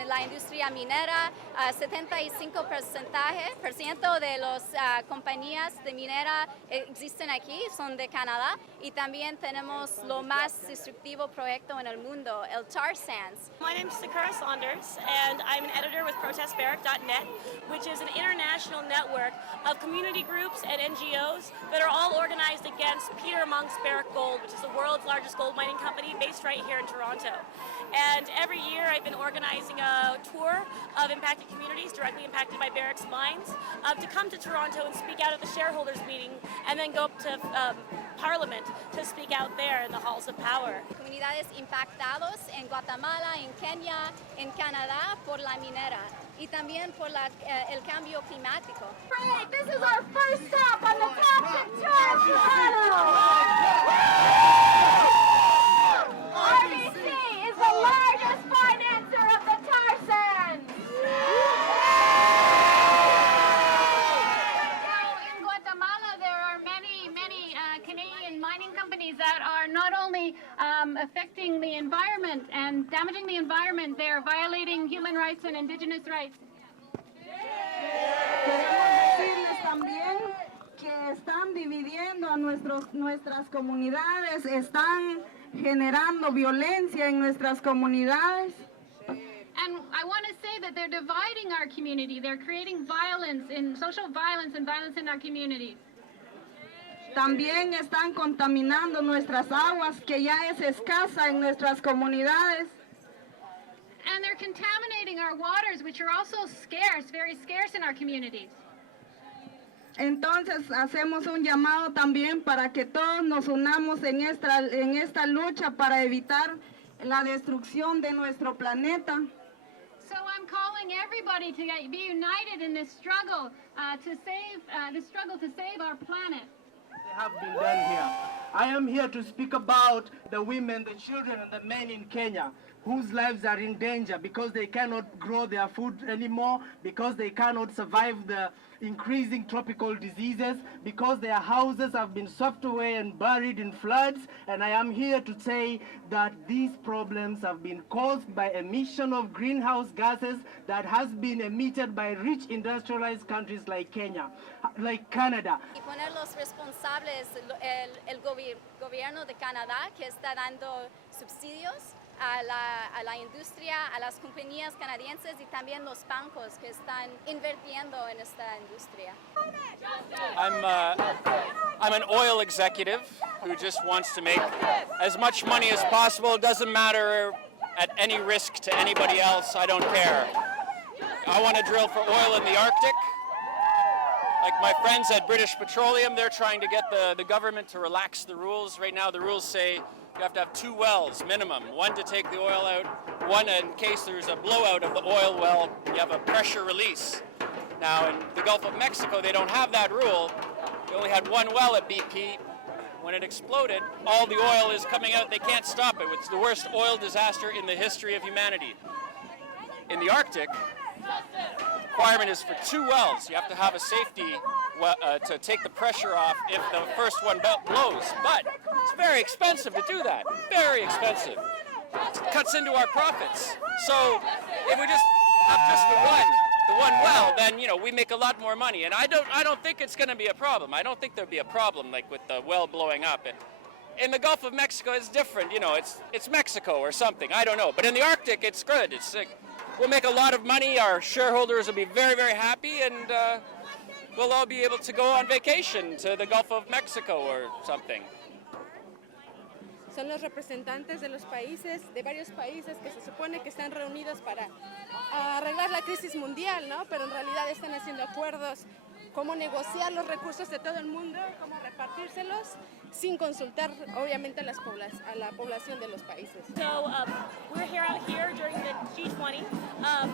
en la industria minera. 75% de las compañías de minera existen aquí, son de Canadá, y también tenemos lo más destructivo proyecto en el mundo, el tar sands. My name is Sakura Saunders, and I'm an editor with ProtestBarrack.net, which is an international network of community groups and NGOs that are all organized against Peter Monk's Barrick Gold, which is the world's largest gold mining company based right here in Toronto. And every year I've been organizing a tour of impacted communities directly impacted by Barrick's mines to come to Toronto and speak out at the shareholders meeting and then go up to Parliament to speak out there in the halls of power. Comunidades impactados en Guatemala, en Kenia, en Canadá por la minera y también por el cambio climático. Great! This is our first stop on the Thompson Tour of Toronto! RBC is the largest financer of the tar sands! In Guatemala, there are many Canadian mining companies that are not only affecting the environment and damaging the environment, they are violating human rights and indigenous rights. Queremos decirles también que están dividiendo a nuestras comunidades, están generando violencia en nuestras comunidades. And I want to say that they're dividing our community. They're creating violence, social violence and violence in our communities. También están contaminando nuestras aguas, que ya es escasa en nuestras comunidades. And they're contaminating our waters, which are also scarce, very scarce in our communities. Entonces hacemos un llamado también para que todos nos unamos en esta lucha para evitar la destrucción de nuestro planeta. So I'm calling everybody to be united in this struggle to save our planet. Have been done here. I am here to speak about the women, the children, and the men in Kenya whose lives are in danger because they cannot grow their food anymore, because they cannot survive the increasing tropical diseases, because their houses have been swept away and buried in floods. And I am here to say that these problems have been caused by emission of greenhouse gases that has been emitted by rich industrialized countries like Kenya, like Canada. Y poner los responsables, el gobierno de Canadá, que está dando subsidios a la industria, a las compañías canadienses y también los bancos que están invirtiendo en esta industria. I'm an oil executive who just wants to make as much money as possible. It doesn't matter at any risk to anybody else. I don't care. I want to drill for oil in the Arctic. Like my friends at British Petroleum, they're trying to get the government to relax the rules. Right now the rules say you have to have 2 wells minimum, one to take the oil out, one in case there's a blowout of the oil well, you have a pressure release. Now in the Gulf of Mexico, they don't have that rule. They only had 1 well at BP. When it exploded, all the oil is coming out. They can't stop it. It's the worst oil disaster in the history of humanity. In the Arctic, the requirement is for 2 wells. You have to have a safety to take the pressure off if the first one blows. But it's very expensive to do that. Very expensive. It cuts into our profits. So if we just have just the one well, then we make a lot more money. And I don't think it's going to be a problem. I don't think there'll be a problem like with the well blowing up. And in the Gulf of Mexico, it's different. It's Mexico or something. I don't know. But in the Arctic, it's good. It's like, we'll make a lot of money. Our shareholders will be very, very happy, and we'll all be able to go on vacation to the Gulf of Mexico or something. Son los representantes de los países, de varios países que se supone que están reunidos para arreglar la crisis mundial, ¿no? Pero en realidad están haciendo acuerdos, cómo negociar los recursos de todo el mundo, cómo repartírselos, sin consultar obviamente a la población de los países. So we're out here during the G20 and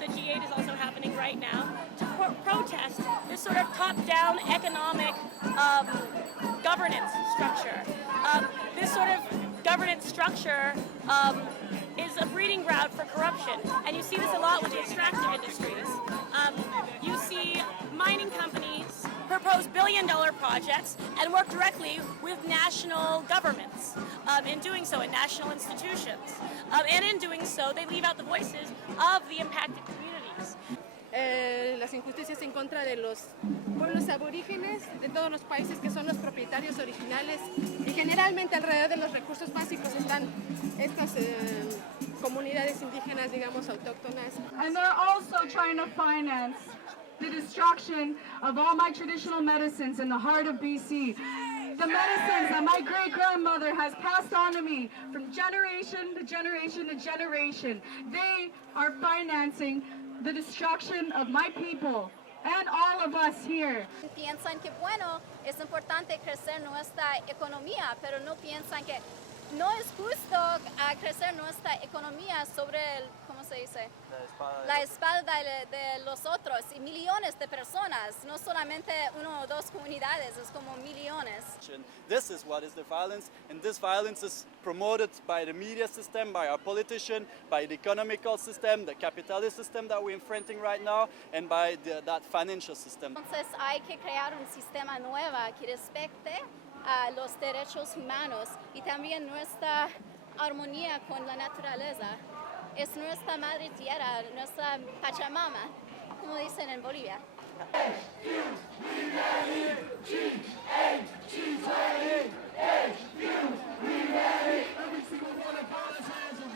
the G8 is also happening right now to protest this sort of top-down economic governance structure. This sort of governance structure is a breeding ground for corruption, and you see this a lot with the extractive industries. You see mining companies propose billion-dollar projects and work directly with national governments in doing so, in national institutions. And in doing so, they leave out the voices of the impacted communities. Las injusticias en contra de los pueblos aborígenes de todos los países que son los propietarios originales, y generalmente alrededor de los recursos básicos están estas comunidades indígenas, digamos, autóctonas. And they're also trying to finance the destruction of all my traditional medicines in the heart of BC. The medicines that my great-grandmother has passed on to me from generation to generation to generation. They are financing the destruction of my people and all of us here. Piensan que, bueno, es importante crecer nuestra economía, pero no piensan que no es justo crecer nuestra economía sobre el, ¿cómo se dice? La espalda de los otros y millones de personas, no solamente una o dos comunidades, es como millones. This is what is the violence, and this violence is promoted by the media system, by our politician, by the economical system, the capitalist system that we're confronting right now, and by that financial system. Entonces hay que crear un sistema nuevo que respete a los derechos humanos y también nuestra armonía con la naturaleza. Es nuestra madre tierra, nuestra Pachamama, como dicen en Bolivia. Every single one of our hands are